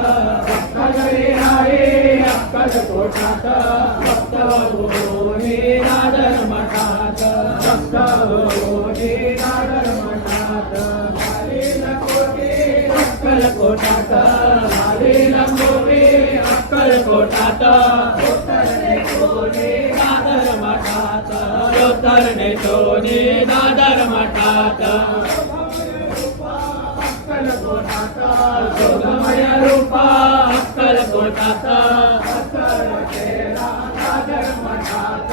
अक्कलरे आहे अक्कलकोटात भक्त होणे दादर मठात भक्त होणे दादर मठात आले लंगोटे अक्कलकोटात आले लंगोटे अक्कलकोटात उतरणे सोने दादर मठात उतरणे सोने दादर मठात जोगमय रूपा अक्कलकोटात असर चेहरा दादर मठात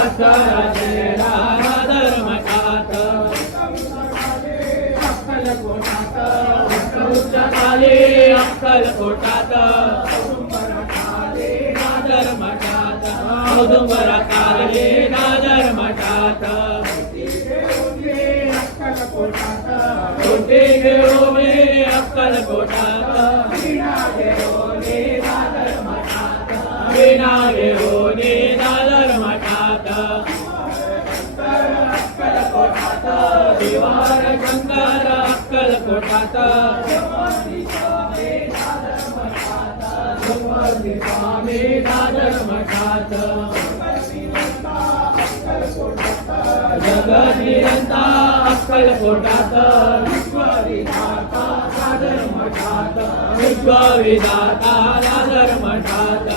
असर चेहरा दादर मठात अक्कलकोटात उच्च काले अक्कलकोटात दादर मठात औदुंबर काले दादर मठात कोटे घेऊने अक्कलकोटात वीणा घेऊने दादर मठात वीणा घेऊने दादर मठात अक्कलकोटात दिवार शंकर अक्कलकोटात स्वामी दादर मठात जगनिरंता अक्कलकोटात विश्वविधाता दादर मठात विश्वविधाता दादर मठात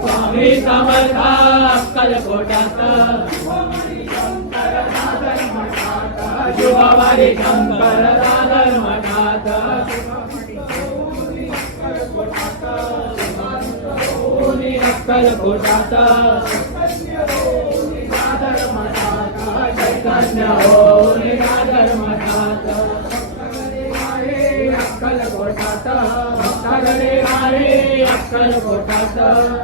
स्वामी समर्थ अक्कलकोटात शिववारी शंकर दादर मठात अक्कलकोटात दादर मठात चैतन्य होणे दादर मठात अक्कलकोटात भक्तगणे आहे अक्कलकोटात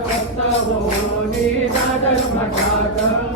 भक्त होणे दादर मठात